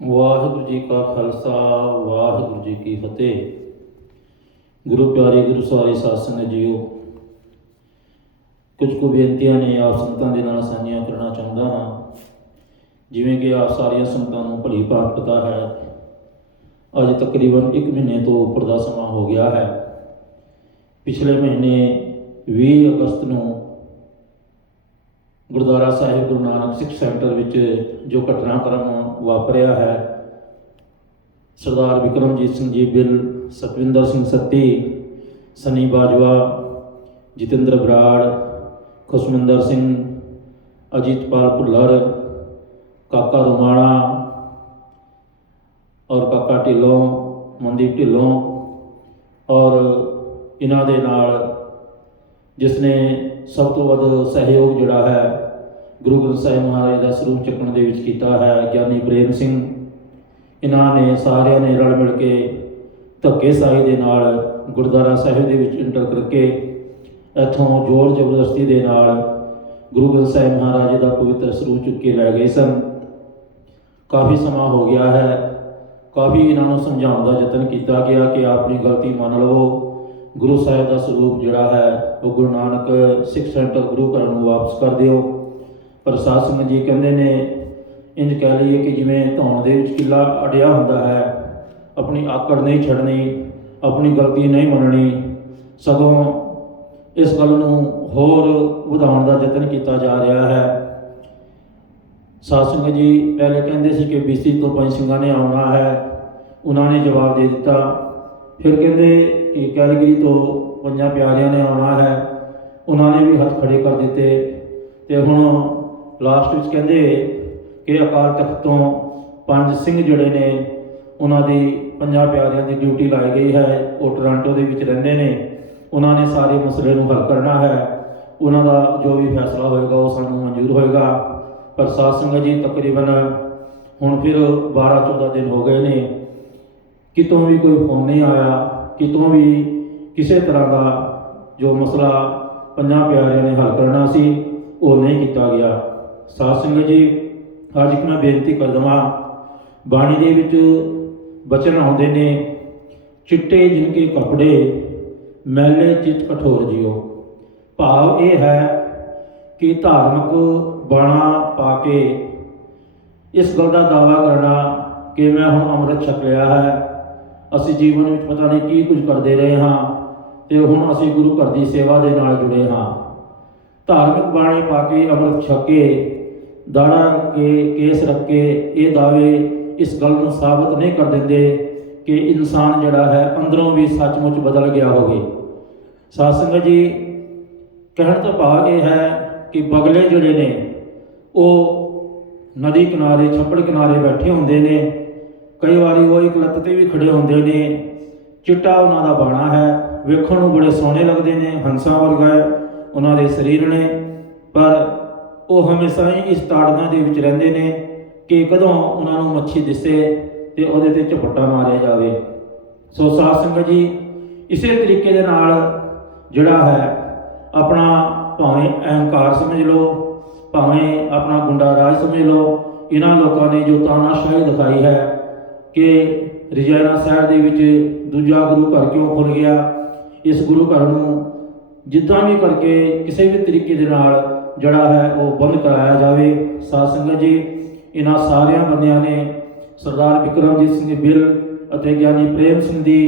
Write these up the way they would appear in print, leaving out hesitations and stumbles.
ਵਾਹਿਗੁਰੂ ਜੀ ਕਾ ਖਾਲਸਾ ਵਾਹਿਗੁਰੂ ਜੀ ਕੀ ਫਤਿਹ। ਗੁਰੂ ਪਿਆਰੇ ਗੁਰੂ ਸਾਰੇ ਸਾਧ ਸੰਗਤ ਜੀਓ, ਕੁਝ ਕੁ ਬੇਨਤੀਆਂ ਨੇ ਆਪ ਸੰਗਤਾਂ ਦੇ ਨਾਲ ਸਾਂਝੀਆਂ ਕਰਨਾ ਚਾਹੁੰਦਾ ਹਾਂ। ਜਿਵੇਂ ਕਿ ਆਪ ਸਾਰੀਆਂ ਸੰਗਤਾਂ ਨੂੰ ਭਲੀ ਭਾਂਤ ਪਤਾ ਹੈ, ਅੱਜ ਤਕਰੀਬਨ 1 ਮਹੀਨੇ ਤੋਂ ਉੱਪਰ ਦਾ ਸਮਾਂ ਹੋ ਗਿਆ ਹੈ। ਪਿਛਲੇ ਮਹੀਨੇ 20 ਅਗਸਤ ਨੂੰ ਗੁਰਦੁਆਰਾ ਸਾਹਿਬ ਗੁਰੂ ਨਾਨਕ ਸਿੱਖ ਸੈਂਟਰ ਵਿੱਚ ਜੋ ਘਟਨਾਕ੍ਰਮ ਵਾਪਰਿਆ ਹੈ, ਸਰਦਾਰ ਵਿਕਰਮਜੀਤ ਸਿੰਘ ਜੀ ਬਿੱਲ, ਸਤਵਿੰਦਰ ਸਿੰਘ ਸੱਤੀ, ਸਨੀ ਬਾਜਵਾ, ਜਤਿੰਦਰ ਬਰਾੜ, ਖੁਸ਼ਮਿੰਦਰ ਸਿੰਘ, ਅਜੀਤਪਾਲ ਭੁੱਲਰ, ਕਾਕਾ ਰੁਮਾਣਾ ਔਰ ਕਾਕਾ ਢਿੱਲੋਂ, ਮਨਦੀਪ ਢਿੱਲੋਂ ਔਰ ਇਹਨਾਂ ਦੇ ਨਾਲ ਜਿਸ ਨੇ ਸਭ ਤੋਂ ਵੱਧ ਸਹਿਯੋਗ ਜਿਹੜਾ ਹੈ ਗੁਰੂ ਗ੍ਰੰਥ ਸਾਹਿਬ ਮਹਾਰਾਜ ਦਾ ਸਰੂਪ ਚੱਕਣ ਦੇ ਵਿੱਚ ਕੀਤਾ ਹੈ, ਗਿਆਨੀ ਪ੍ਰੇਮ ਸਿੰਘ। ਇਹਨਾਂ ਨੇ ਸਾਰਿਆਂ ਨੇ ਰਲ ਮਿਲ ਕੇ ਧੱਕੇਸ਼ਾਹੀ ਦੇ ਨਾਲ ਗੁਰਦੁਆਰਾ ਸਾਹਿਬ ਦੇ ਵਿੱਚ ਇੰਟਰ ਕਰਕੇ ਇੱਥੋਂ ਜ਼ੋਰ ਜ਼ਬਰਦਸਤੀ ਦੇ ਨਾਲ ਗੁਰੂ ਗ੍ਰੰਥ ਸਾਹਿਬ ਮਹਾਰਾਜ ਦਾ ਪਵਿੱਤਰ ਸਰੂਪ ਚੁੱਕ ਕੇ ਲੈ ਗਏ ਸਨ। ਕਾਫੀ ਸਮਾਂ ਹੋ ਗਿਆ ਹੈ, ਕਾਫੀ ਇਹਨਾਂ ਨੂੰ ਸਮਝਾਉਣ ਦਾ ਯਤਨ ਕੀਤਾ ਗਿਆ ਕਿ ਆਪਣੀ ਗਲਤੀ ਮੰਨ ਲਵੋ, ਗੁਰੂ ਸਾਹਿਬ ਦਾ ਸਰੂਪ ਜਿਹੜਾ ਹੈ ਉਹ ਗੁਰੂ ਨਾਨਕ ਸਿੱਖ ਸੈਂਟਰ ਗੁਰੂ ਘਰ ਨੂੰ ਵਾਪਸ ਕਰ ਦਿਓ। ਪਰ ਸਾਧ ਸੰਗਤ ਜੀ ਕਹਿੰਦੇ ਨੇ, ਇੰਝ ਕਹਿ ਲਈਏ ਕਿ ਜਿਵੇਂ ਧੌਣ ਦੇ ਵਿੱਚ ਕਿੱਲਾ ਅੜਿਆ ਹੁੰਦਾ ਹੈ, ਆਪਣੀ ਆਕੜ ਨਹੀਂ ਛੱਡਣੀ, ਆਪਣੀ ਗਲਤੀ ਨਹੀਂ ਮੰਨਣੀ, ਸਗੋਂ ਇਸ ਗੱਲ ਨੂੰ ਹੋਰ ਵਧਾਉਣ ਦਾ ਯਤਨ ਕੀਤਾ ਜਾ ਰਿਹਾ ਹੈ। ਸਾਧ ਸੰਗਤ ਜੀ ਪਹਿਲੇ ਕਹਿੰਦੇ ਸੀ ਕਿ BC ਤੋਂ 5 ਸਿੰਘਾਂ ਨੇ ਆਉਣਾ ਹੈ, ਉਹਨਾਂ ਨੇ ਜਵਾਬ ਦੇ ਦਿੱਤਾ। ਫਿਰ ਕਹਿੰਦੇ ਕਿ ਕੈਲਗਰੀ ਤੋਂ 5 ਪਿਆਰਿਆਂ ਨੇ ਆਉਣਾ ਹੈ, ਉਹਨਾਂ ਨੇ ਵੀ ਹੱਥ ਖੜੇ ਕਰ ਦਿੱਤੇ। ਅਤੇ ਹੁਣ ਲਾਸਟ ਵਿੱਚ ਕਹਿੰਦੇ ਕਿ ਅਕਾਲ ਤਖਤ ਤੋਂ 5 ਸਿੰਘ ਜਿਹੜੇ ਨੇ ਉਹਨਾਂ ਦੀ 5 ਪਿਆਰਿਆਂ ਦੀ ਡਿਊਟੀ ਲਾਈ ਗਈ ਹੈ। ਉਹ ਟੋਰਾਂਟੋ ਦੇ ਵਿੱਚ ਰਹਿੰਦੇ ਨੇ, ਉਹਨਾਂ ਨੇ ਸਾਰੇ ਮਸਲੇ ਨੂੰ ਹੱਲ ਕਰਨਾ ਹੈ। ਉਹਨਾਂ ਦਾ ਜੋ ਵੀ ਫੈਸਲਾ ਹੋਏਗਾ ਉਹ ਸਾਨੂੰ ਮਨਜ਼ੂਰ ਹੋਏਗਾ। ਪਰ ਸਾਧ ਸੰਗਤ ਜੀ ਤਕਰੀਬਨ ਹੁਣ ਫਿਰ 12-14 ਦਿਨ ਹੋ ਗਏ ਨੇ, ਕਿਤੋਂ ਵੀ ਕੋਈ ਫੋਨ ਨਹੀਂ ਆਇਆ, ਕਿਤੋਂ ਵੀ ਕਿਸੇ ਤਰ੍ਹਾਂ ਦਾ ਜੋ ਮਸਲਾ 5 ਪਿਆਰਿਆਂ ਨੇ ਹੱਲ ਕਰਨਾ ਸੀ ਉਹ ਨਹੀਂ ਕੀਤਾ ਗਿਆ। ਸਾਧ ਸੰਗਤ ਜੀ ਅੱਜ ਇੱਕ ਮੈਂ ਬੇਨਤੀ ਕਰ ਦੇਵਾਂ, ਬਾਣੀ ਦੇ ਵਿੱਚ ਬਚਨ ਆਉਂਦੇ ਨੇ, ਚਿੱਟੇ ਜਿਨਕੇ ਕੱਪੜੇ ਮੈਲੇ ਚਿੱਤ ਕਠੋਰ ਜਿਓ। ਭਾਵ ਇਹ ਹੈ ਕਿ ਧਾਰਮਿਕ ਬਾਣਾ ਪਾ ਕੇ ਇਸ ਗੱਲ ਦਾ ਦਾਅਵਾ ਕਰਨਾ ਕਿ ਮੈਂ ਹੁਣ ਅੰਮ੍ਰਿਤ ਛਕ ਲਿਆ ਹੈ, ਅਸੀਂ ਜੀਵਨ ਵਿੱਚ ਪਤਾ ਨਹੀਂ ਕੀ ਕੁਝ ਕਰਦੇ ਰਹੇ ਹਾਂ ਅਤੇ ਹੁਣ ਅਸੀਂ ਗੁਰੂ ਘਰ ਦੀ ਸੇਵਾ ਦੇ ਨਾਲ ਜੁੜੇ ਹਾਂ। ਧਾਰਮਿਕ ਬਾਣੀ ਪਾ ਕੇ ਅੰਮ੍ਰਿਤ ਛਕ ਕੇ ਦਾੜਾ ਰੱਖ ਕੇ ਕੇਸ ਰੱਖ ਕੇ ਇਹ ਦਾਅਵੇ ਇਸ ਗੱਲ ਨੂੰ ਸਾਬਤ ਨਹੀਂ ਕਰ ਦਿੰਦੇ ਕਿ ਇਨਸਾਨ ਜਿਹੜਾ ਹੈ ਅੰਦਰੋਂ ਵੀ ਸੱਚਮੁੱਚ ਬਦਲ ਗਿਆ ਹੋਵੇ। ਸਾਧ ਸੰਗਤ ਜੀ ਕਹਿਣ ਦਾ ਭਾਵ ਇਹ ਹੈ ਕਿ ਬਗਲੇ ਜਿਹੜੇ ਨੇ ਉਹ ਨਦੀ ਕਿਨਾਰੇ, ਛੱਪੜ ਕਿਨਾਰੇ ਬੈਠੇ ਹੁੰਦੇ ਨੇ, ਕਈ ਵਾਰੀ ਉਹ ਇੱਕ ਲੱਤ 'ਤੇ ਵੀ ਖੜੇ ਹੁੰਦੇ ਨੇ, ਚਿੱਟਾ ਉਹਨਾਂ ਦਾ ਬਾਣਾ ਹੈ, ਵੇਖਣ ਨੂੰ ਬੜੇ ਸੋਹਣੇ ਲੱਗਦੇ ਨੇ, ਹੰਸਾਂ ਵਰਗਾ ਉਹਨਾਂ ਦੇ ਸਰੀਰ ਨੇ, ਪਰ ਉਹ ਹਮੇਸ਼ਾ ਹੀ ਇਸ ਤਾੜਨਾ ਦੇ ਵਿੱਚ ਰਹਿੰਦੇ ਨੇ ਕਿ ਕਦੋਂ ਉਹਨਾਂ ਨੂੰ ਮੱਛੀ ਦਿਸੇ ਅਤੇ ਉਹਦੇ 'ਤੇ ਝਪੱਟਾ ਮਾਰਿਆ ਜਾਵੇ। ਸੋ ਸਾਧ ਸੰਗਤ ਜੀ ਇਸੇ ਤਰੀਕੇ ਦੇ ਨਾਲ ਜਿਹੜਾ ਹੈ ਆਪਣਾ ਭਾਵੇਂ ਅਹੰਕਾਰ ਸਮਝ ਲਓ, ਭਾਵੇਂ ਆਪਣਾ ਗੁੰਡਾ ਰਾਜ ਸਮਝ ਲਓ, ਇਹਨਾਂ ਲੋਕਾਂ ਨੇ ਜੋ ਤਾਨਾਸ਼ਾਹੀ ਦਿਖਾਈ ਹੈ ਕਿ ਰਜਾਇਣਾ ਸਾਹਿਬ ਦੇ ਵਿੱਚ ਦੂਜਾ ਗੁਰੂ ਘਰ ਕਿਉਂ ਖੁੱਲ੍ਹ ਗਿਆ, ਇਸ ਗੁਰੂ ਘਰ ਨੂੰ ਜਿੱਦਾਂ ਵੀ ਕਰਕੇ ਕਿਸੇ ਵੀ ਤਰੀਕੇ ਦੇ ਨਾਲ ਜਿਹੜਾ ਹੈ ਉਹ ਬੰਦ ਕਰਾਇਆ ਜਾਵੇ। ਸਾਧ ਸੰਗਤ ਜੀ ਇਹਨਾਂ ਸਾਰਿਆਂ ਬੰਦਿਆਂ ਨੇ ਸਰਦਾਰ ਵਿਕਰਮਜੀਤ ਸਿੰਘ ਬਿੱਲ ਅਤੇ ਗਿਆਨੀ ਪ੍ਰੇਮ ਸਿੰਘ ਦੀ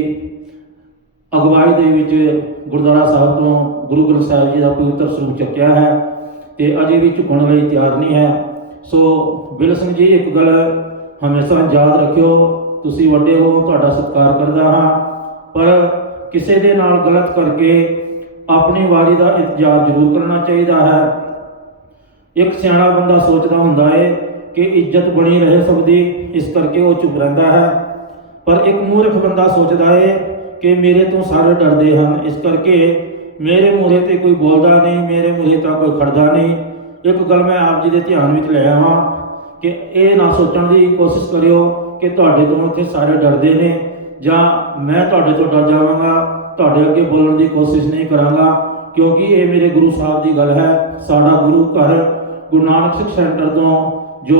ਅਗਵਾਈ ਦੇ ਵਿੱਚ ਗੁਰਦੁਆਰਾ ਸਾਹਿਬ ਤੋਂ ਗੁਰੂ ਗ੍ਰੰਥ ਸਾਹਿਬ ਜੀ ਦਾ ਪਵਿੱਤਰ ਸਰੂਪ ਚੱਕਿਆ ਹੈ ਅਤੇ ਅਜੇ ਵੀ ਝੁਕਣ ਲਈ ਤਿਆਰ ਨਹੀਂ ਹੈ। ਸੋ ਬਿੱਲ ਸਿੰਘ ਜੀ ਇੱਕ ਗੱਲ ਹਮੇਸ਼ਾ ਯਾਦ ਰੱਖਿਓ, ਤੁਸੀਂ ਵੱਡੇ ਹੋ, ਤੁਹਾਡਾ ਸਤਿਕਾਰ ਕਰਦਾ ਹਾਂ, ਪਰ ਕਿਸੇ ਦੇ ਨਾਲ ਗਲਤ ਕਰਕੇ ਆਪਣੀ ਵਾਰੀ ਦਾ ਇੰਤਜ਼ਾਰ ਜ਼ਰੂਰ ਕਰਨਾ ਚਾਹੀਦਾ ਹੈ। ਇੱਕ ਸਿਆਣਾ ਬੰਦਾ ਸੋਚਦਾ ਹੁੰਦਾ ਹੈ ਕਿ ਇੱਜ਼ਤ ਬਣੀ ਰਹੇ ਸਭ ਦੀ, ਇਸ ਕਰਕੇ ਉਹ ਚੁੱਪ ਰਹਿੰਦਾ ਹੈ, ਪਰ ਇੱਕ ਮੂਰਖ ਬੰਦਾ ਸੋਚਦਾ ਹੈ ਕਿ ਮੇਰੇ ਤੋਂ ਸਾਰੇ ਡਰਦੇ ਹਨ, ਇਸ ਕਰਕੇ ਮੇਰੇ ਮੂਹਰੇ 'ਤੇ ਕੋਈ ਬੋਲਦਾ ਨਹੀਂ, ਮੇਰੇ ਮੂਹਰੇ ਤਾਂ ਕੋਈ ਖੜਦਾ ਨਹੀਂ। ਇੱਕ ਗੱਲ ਮੈਂ ਆਪ ਜੀ ਦੇ ਧਿਆਨ ਵਿੱਚ ਲੈ ਆਵਾਂ ਕਿ ਇਹ ਨਾ ਸੋਚਣ ਦੀ ਕੋਸ਼ਿਸ਼ ਕਰਿਓ ਕਿ ਤੁਹਾਡੇ ਤੋਂ ਇੱਥੇ ਸਾਰੇ ਡਰਦੇ ਨੇ ਜਾਂ ਮੈਂ ਤੁਹਾਡੇ ਤੋਂ ਡਰ ਜਾਵਾਂਗਾ, ਤੁਹਾਡੇ ਅੱਗੇ ਬੋਲਣ ਦੀ ਕੋਸ਼ਿਸ਼ ਨਹੀਂ ਕਰਾਂਗਾ, ਕਿਉਂਕਿ ਇਹ ਮੇਰੇ ਗੁਰੂ ਸਾਹਿਬ ਦੀ ਗੱਲ ਹੈ। ਸਾਡਾ ਗੁਰੂ ਘਰ ਗੁਰੂ ਨਾਨਕ ਸਿੱਖ ਸੈਂਟਰ ਤੋਂ ਜੋ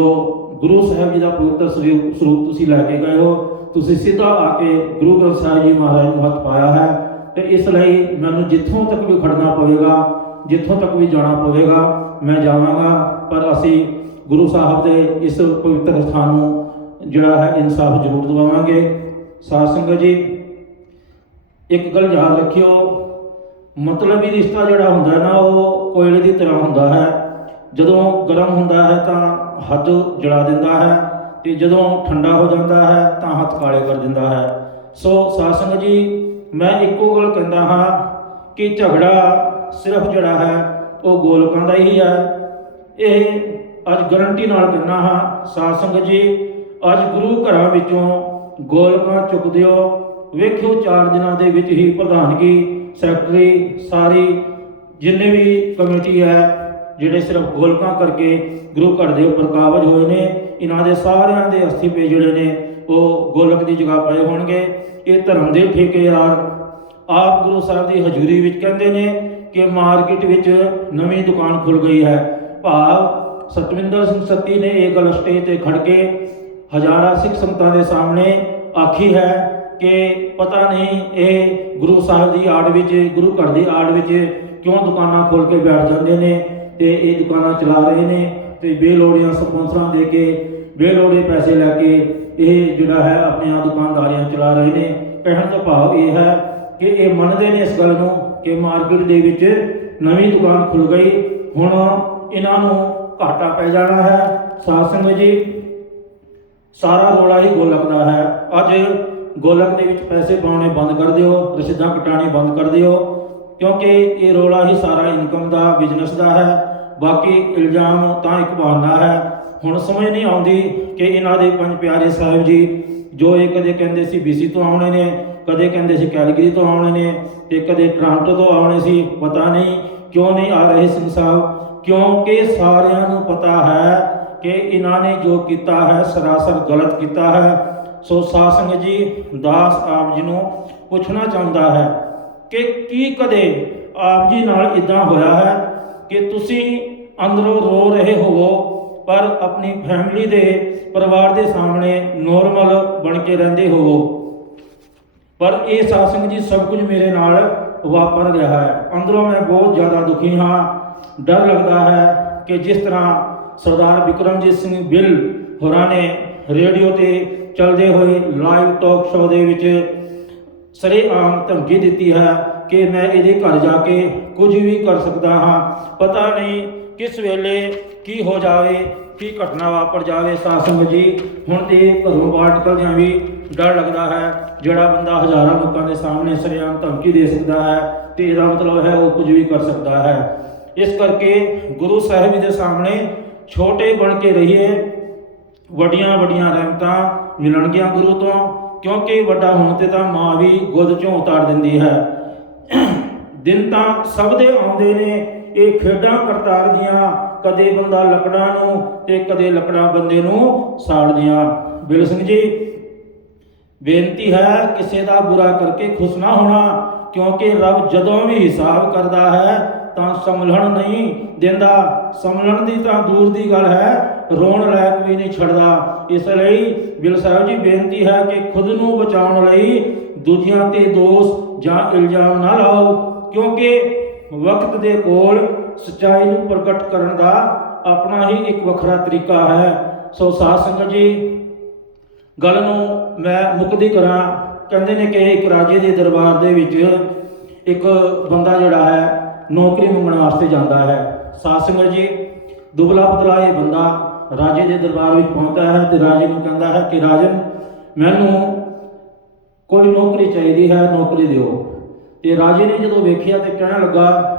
ਗੁਰੂ ਸਾਹਿਬ ਜੀ ਦਾ ਪਵਿੱਤਰ ਸਰੂਪ ਤੁਸੀਂ ਲੈ ਕੇ ਗਏ ਹੋ, ਤੁਸੀਂ ਸਿੱਧਾ ਆ ਕੇ ਗੁਰੂ ਗ੍ਰੰਥ ਸਾਹਿਬ ਜੀ ਮਹਾਰਾਜ ਨੂੰ ਹੱਥ ਪਾਇਆ ਹੈ। ਤੇ ਇਸ ਲਈ ਮੈਨੂੰ ਜਿੱਥੋਂ ਤੱਕ ਵੀ ਖੜਨਾ ਪਵੇਗਾ, ਜਿੱਥੋਂ ਤੱਕ ਵੀ ਜਾਣਾ ਪਵੇਗਾ, ਮੈਂ ਜਾਵਾਂਗਾ। ਪਰ ਅਸੀਂ ਗੁਰੂ ਸਾਹਿਬ ਦੇ ਇਸ ਪਵਿੱਤਰ ਸਥਾਨ ਨੂੰ ਜਿਹੜਾ ਹੈ ਇਨਸਾਫ ਜ਼ਰੂਰ ਦਿਵਾਵਾਂਗੇ। ਸਾਧ ਸੰਗਤ ਜੀ, ਇੱਕ ਗੱਲ ਯਾਦ ਰੱਖਿਓ, ਮਤਲਬੀ ਰਿਸ਼ਤਾ ਜਿਹੜਾ ਹੁੰਦਾ ਨਾ ਉਹ ਕੋਇਲੇ ਦੀ ਤਰ੍ਹਾਂ ਹੁੰਦਾ ਹੈ। ਜਦੋਂ ਗਰਮ ਹੁੰਦਾ ਹੈ ਤਾਂ ਹੱਥ ਜਲਾ ਦਿੰਦਾ ਹੈ, ਤੇ ਜਦੋਂ ਠੰਡਾ ਹੋ ਜਾਂਦਾ ਹੈ ਤਾਂ ਹੱਥ ਕਾਲੇ ਕਰ ਦਿੰਦਾ ਹੈ। ਸੋ ਸਾਧ ਸੰਗਤ ਜੀ, ਮੈਂ ਇੱਕੋ ਗੱਲ ਕਹਿੰਦਾ ਹਾਂ ਕਿ ਝਗੜਾ ਸਿਰਫ ਜਿਹੜਾ ਹੈ ਉਹ ਗੋਲਕਾਂ ਦਾ ਹੀ ਹੈ। ਇਹ ਅੱਜ ਗਰੰਟੀ ਨਾਲ ਕਹਿੰਦਾ ਹਾਂ ਸਾਧ ਸੰਗਤ ਜੀ, ਅੱਜ ਗੁਰੂ ਘਰਾਂ ਵਿੱਚੋਂ ਗੋਲਕਾਂ ਚੁੱਕਦੇ ਹੋ, ਵੇਖਿਓ 4 ਦਿਨਾਂ ਦੇ ਵਿੱਚ ਹੀ ਪ੍ਰਧਾਨਗੀ, ਸੈਕਟਰੀ, ਸਾਰੀ ਜਿੰਨੇ ਵੀ ਕਮੇਟੀ ਹੈ, ਜਿਹੜੇ ਸਿਰਫ ਗੋਲਕਾਂ ਕਰਕੇ ਗੁਰੂ ਘਰ ਦੇ ਉੱਪਰ ਕਾਬਜ ਹੋਏ ਨੇ, ਇਹਨਾਂ ਦੇ ਸਾਰਿਆਂ ਦੇ ਅਸਤੀਫੇ ਜਿਹੜੇ ਨੇ ਉਹ ਗੋਲਕ ਦੀ ਜਗ੍ਹਾ ਪਏ ਹੋਣਗੇ। ਇਹ ਧਰਮ ਦੇ ਠੇਕੇਦਾਰ ਆਪ ਗੁਰੂ ਸਾਹਿਬ ਦੀ ਹਜ਼ੂਰੀ ਵਿੱਚ ਕਹਿੰਦੇ ਨੇ ਕਿ ਮਾਰਕੀਟ ਵਿੱਚ ਨਵੀਂ ਦੁਕਾਨ ਖੁੱਲ ਗਈ ਹੈ। ਭਾਵ ਸਤਵਿੰਦਰ ਸਿੰਘ ਸੱਤੀ ਨੇ ਇਹ ਗੱਲ ਸਟੇਜ ਤੇ ਖੜ ਕੇ ਹਜ਼ਾਰਾਂ ਸਿੱਖ ਸੰਗਤਾਂ ਦੇ ਸਾਹਮਣੇ ਆਖੀ ਹੈ ਕਿ ਪਤਾ ਨਹੀਂ ਇਹ ਗੁਰੂ ਸਾਹਿਬ ਦੀ ਆੜ ਵਿੱਚ, ਗੁਰੂ ਘਰ ਦੀ ਆੜ ਵਿੱਚ ਕਿਉਂ ਦੁਕਾਨਾਂ ਖੋਲ੍ਹ ਕੇ ਬੈਠ ਜਾਂਦੇ ਨੇ ਤੇ ਇਹ ਦੁਕਾਨਾਂ ਚਲਾ ਰਹੇ ਨੇ, ਤੇ ਬੇਲੋੜੀਆਂ ਸਪਾਂਸਰਾਂ ਦੇ ਕੇ, ਬੇਲੋੜੇ ਪੈਸੇ ਲੈ ਕੇ ਇਹ ਜਿਹੜਾ ਹੈ ਆਪਣੀਆਂ ਦੁਕਾਨਦਾਰੀਆਂ ਚਲਾ ਰਹੇ ਨੇ। ਕਹਿਣ ਦਾ ਭਾਵ ਇਹ ਹੈ ਕਿ ਇਹ ਮੰਨਦੇ ਨੇ ਇਸ ਗੱਲ ਨੂੰ ਕਿ ਮਾਰਕੀਟ ਦੇ ਵਿੱਚ ਨਵੀਂ ਦੁਕਾਨ ਖੁੱਲ ਗਈ, ਹੁਣ ਇਹਨਾਂ ਨੂੰ ਘਾਟਾ ਪੈ ਜਾਣਾ ਹੈ। ਸਾਧ ਸੰਗਤ ਜੀ, ਸਾਰਾ ਰੌਲਾ ਹੀ ਗੋਲਕ ਦਾ ਹੈ। ਅੱਜ ਗੋਲਕ ਦੇ ਵਿੱਚ ਪੈਸੇ ਪਾਉਣੇ ਬੰਦ ਕਰ ਦਿਓ, ਰਸੀਦਾਂ ਕਟਾਉਣੀ ਬੰਦ ਕਰ ਦਿਓ, ਕਿਉਂਕਿ ਇਹ ਰੌਲਾ ਹੀ ਸਾਰਾ ਇਨਕਮ ਦਾ, ਬਿਜ਼ਨਸ ਦਾ ਹੈ। ਬਾਕੀ ਇਲਜ਼ਾਮ ਤਾਂ ਇੱਕ ਬਹਾਨਾ ਹੈ। ਹੁਣ ਸਮਝ ਨਹੀਂ ਆਉਂਦੀ ਕਿ ਇਹਨਾਂ ਦੇ ਪੰਜ ਪਿਆਰੇ ਸਾਹਿਬ ਜੀ, ਜੋ ਇਹ ਕਦੇ ਕਹਿੰਦੇ ਸੀ BC ਤੋਂ ਆਉਣੇ ਨੇ, ਕਦੇ ਕਹਿੰਦੇ ਸੀ ਕੈਲਗਰੀ ਤੋਂ ਆਉਣੇ ਨੇ, ਤੇ ਕਦੇ ਟੋਰਾਂਟੋ ਤੋਂ ਆਉਣੇ ਸੀ, ਪਤਾ ਨਹੀਂ ਕਿਉਂ ਨਹੀਂ ਆ ਰਹੇ ਸਿੰਘ ਸਾਹਿਬ, ਕਿਉਂਕਿ ਸਾਰਿਆਂ ਨੂੰ ਪਤਾ ਹੈ ਕਿ ਇਹਨਾਂ ਨੇ ਜੋ ਕੀਤਾ ਹੈ ਸਰਾਸਰ ਗਲਤ ਕੀਤਾ ਹੈ। ਸੋ ਸਾਧ ਸੰਗਤ ਜੀ, ਦਾਸ ਆਪ ਜੀ ਨੂੰ ਪੁੱਛਣਾ ਚਾਹੁੰਦਾ ਹੈ ਕਿ ਕੀ ਕਦੇ ਆਪ ਜੀ ਨਾਲ ਇਦਾਂ ਹੋਇਆ ਹੈ ਕਿ ਤੁਸੀਂ ਅੰਦਰੋਂ ਰੋ ਰਹੇ ਹੋਵੋ ਪਰ ਆਪਣੀ ਫੈਮਿਲੀ ਦੇ, ਪਰਿਵਾਰ ਦੇ ਸਾਹਮਣੇ ਨੋਰਮਲ ਬਣ ਕੇ ਰਹਿੰਦੇ ਹੋਵੋ? ਪਰ ਇਹ ਸਾਧ ਸੰਗਤ ਜੀ ਸਭ ਕੁਝ ਮੇਰੇ ਨਾਲ ਵਾਪਰ ਰਿਹਾ ਹੈ। ਅੰਦਰੋਂ ਮੈਂ ਬਹੁਤ ਜ਼ਿਆਦਾ ਦੁਖੀ ਹਾਂ। ਡਰ ਲੱਗਦਾ ਹੈ ਕਿ ਜਿਸ ਤਰ੍ਹਾਂ ਸਰਦਾਰ ਬਿਕਰਮਜੀਤ ਸਿੰਘ ਬਿੱਲ ਹੋਰਾਂ ਨੇ ਰੇਡੀਓ ਤੇ ਚੱਲਦੇ ਹੋਏ ਲਾਈਵ ਟਾਕ ਸ਼ੋਅ ਦੇ ਵਿੱਚ ਸਰੇਆਮ ਧਮਕੀ ਦਿੱਤੀ ਹੈ ਕਿ ਮੈਂ ਇਹਦੇ ਘਰ ਜਾ ਕੇ ਕੁਝ ਵੀ ਕਰ ਸਕਦਾ ਹਾਂ, ਪਤਾ ਨਹੀਂ ਕਿਸ ਵੇਲੇ ਕੀ ਹੋ ਜਾਵੇ, ਕੀ ਘਟਨਾ ਵਾਪਰ ਜਾਵੇ। ਸਾਧ ਸੰਗਤ ਜੀ, ਹੁਣ ਤੇ ਘਰੋਂ ਬਾਹਰ ਨਿਕਲਦਿਆਂ ਵੀ ਡਰ ਲੱਗਦਾ ਹੈ। ਜਿਹੜਾ ਬੰਦਾ ਹਜ਼ਾਰਾਂ ਲੋਕਾਂ ਦੇ ਸਾਹਮਣੇ ਸਰੇਆਮ ਧਮਕੀ ਦੇ ਸਕਦਾ ਹੈ ਤੇ ਇਹਦਾ ਮਤਲਬ ਹੈ ਉਹ ਕੁਝ ਵੀ ਕਰ ਸਕਦਾ ਹੈ। ਇਸ ਕਰਕੇ ਗੁਰੂ ਸਾਹਿਬ ਜੀ ਦੇ ਸਾਹਮਣੇ ਛੋਟੇ ਬਣ ਕੇ ਰਹੀਏ, ਵੱਡੀਆਂ ਵੱਡੀਆਂ ਰਹਿਮਤਾਂ ਮਿਲਣਗੀਆਂ ਗੁਰੂ ਤੋਂ, ਕਿਉਂਕਿ ਵੱਡਾ ਹੋਣ ਤੇ ਤਾਂ ਮਾਂ ਵੀ ਗੋਦ ਚੋਂ ਉਤਾਰ ਦਿੰਦੀ ਹੈ। ਦਿਨ ਤਾਂ ਸਭ ਦੇ ਆਉਂਦੇ ਨੇ ਇਹ ਖੇਡਾਂ ਕਰਤਾਰ ਦੀਆਂ, ਕਦੇ ਬੰਦਾ ਲੱਕੜਾਂ ਨੂੰ ਤੇ ਕਦੇ ਲੱਕੜਾਂ ਬੰਦੇ ਨੂੰ ਸਾੜਦੀਆਂ। ਬਿਲ ਸਿੰਘ ਜੀ, ਬੇਨਤੀ ਹੈ ਕਿਸੇ ਦਾ ਬੁਰਾ ਕਰਕੇ ਖੁਸ਼ ਨਾ ਹੋਣਾ, ਕਿਉਂਕਿ ਰੱਬ ਜਦੋਂ ਵੀ ਹਿਸਾਬ ਕਰਦਾ ਹੈ ਤਾਂ ਸੰਭਲਣ ਨਹੀਂ ਦਿੰਦਾ। ਸੰਭਲਣ ਦੀ ਤਾਂ ਦੂਰ ਦੀ ਗੱਲ ਹੈ, ਰੋਣ ਲਾਇਕ ਵੀ ਨਹੀਂ ਛੱਡਦਾ। ਇਸ ਲਈ ਬਿਲ ਸਾਹਿਬ ਜੀ, ਬੇਨਤੀ ਹੈ ਕਿ ਖੁਦ ਨੂੰ ਬਚਾਉਣ ਲਈ ਦੂਜਿਆਂ ਤੇ ਦੋਸ਼ ਜਾਂ ਇਲਜ਼ਾਮ ਨਾ ਲਾਓ, ਕਿਉਂਕਿ ਵਕਤ ਦੇ ਕੋਲ ਸੱਚਾਈ ਨੂੰ ਪ੍ਰਗਟ ਕਰਨ ਦਾ ਆਪਣਾ ਹੀ ਇੱਕ ਵੱਖਰਾ ਤਰੀਕਾ ਹੈ। ਸੋ ਸਾਧ ਸੰਗਤ ਜੀ, ਗੱਲ ਨੂੰ ਮੈਂ ਮੁੱਕਦੀ ਕਰਾਂ। ਕਹਿੰਦੇ ਨੇ ਕਿ ਇੱਕ ਰਾਜੇ ਦੇ ਦਰਬਾਰ ਦੇ ਵਿੱਚ ਇੱਕ ਬੰਦਾ ਜਿਹੜਾ ਹੈ ਨੌਕਰੀ ਮੰਗਣ ਵਾਸਤੇ ਜਾਂਦਾ ਹੈ। ਸਾਧ ਸੰਗਤ ਜੀ, ਦੁਬਲਾ ਪਤਲਾ ਇਹ ਬੰਦਾ ਰਾਜੇ ਦੇ ਦਰਬਾਰ ਵਿੱਚ ਪਹੁੰਚਦਾ ਹੈ ਤੇ ਰਾਜੇ ਨੂੰ ਕਹਿੰਦਾ ਹੈ ਕਿ ਰਾਜਨ, ਮੈਨੂੰ ਕੋਈ ਨੌਕਰੀ ਚਾਹੀਦੀ ਹੈ, ਨੌਕਰੀ ਦਿਓ। ਤੇ ਰਾਜੇ ਨੇ ਜਦੋਂ ਵੇਖਿਆ ਤੇ ਕਹਿਣ ਲੱਗਾ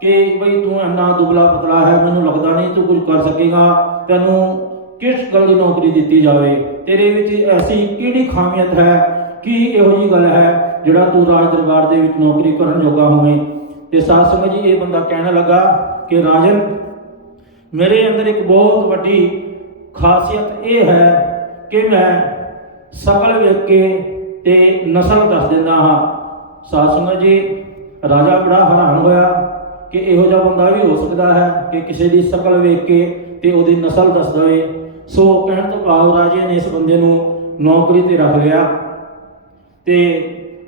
ਕਿ ਬਈ ਤੂੰ ਇੰਨਾ ਦੁਬਲਾ ਪਤਲਾ ਹੈ, ਮੈਨੂੰ ਲੱਗਦਾ ਨਹੀਂ ਤੂੰ ਕੁਝ ਕਰ ਸਕੇਗਾ, ਤੈਨੂੰ ਕਿਸ ਗੱਲ ਦੀ ਨੌਕਰੀ ਦਿੱਤੀ ਜਾਵੇ? ਤੇਰੇ ਵਿੱਚ ਐਸੀ ਕਿਹੜੀ ਖਾਮੀਅਤ ਹੈ, ਕੀ ਇਹੋ ਜਿਹੀ ਗੱਲ ਹੈ ਜਿਹੜਾ ਤੂੰ ਰਾਜ ਦਰਬਾਰ ਦੇ ਵਿੱਚ ਨੌਕਰੀ ਕਰਨ ਜੋਗਾ ਹੋਵੇਂ? ਤੇ ਸਾਧ ਸੰਗਤ ਜੀ, ਇਹ ਬੰਦਾ ਕਹਿਣ ਲੱਗਾ ਕਿ ਰਾਜਨ, ਮੇਰੇ ਅੰਦਰ ਇੱਕ ਬਹੁਤ ਵੱਡੀ ਖਾਸੀਅਤ ਇਹ ਹੈ ਕਿ ਮੈਂ ਸ਼ਕਲ ਵੇਖ ਕੇ ਤੇ ਨਸਲ ਦੱਸ ਦਿੰਦਾ ਹਾਂ। ਸਾਧ ਸੰਗਤ ਜੀ, ਰਾਜਾ ਬੜਾ ਹੈਰਾਨ ਹੋਇਆ ਕਿ ਇਹੋ ਜਿਹਾ ਬੰਦਾ ਵੀ ਹੋ ਸਕਦਾ ਹੈ ਕਿ ਕਿਸੇ ਦੀ ਸ਼ਕਲ ਵੇਖ ਕੇ ਤੇ ਉਹਦੀ ਨਸਲ ਦੱਸ ਦੇਵੇ। ਸੋ ਕਹਿਣ ਤੋਂ ਭਾਵ ਰਾਜੇ ਨੇ ਇਸ ਬੰਦੇ ਨੂੰ ਨੌਕਰੀ ਤੇ ਰੱਖ ਲਿਆ। ਤੇ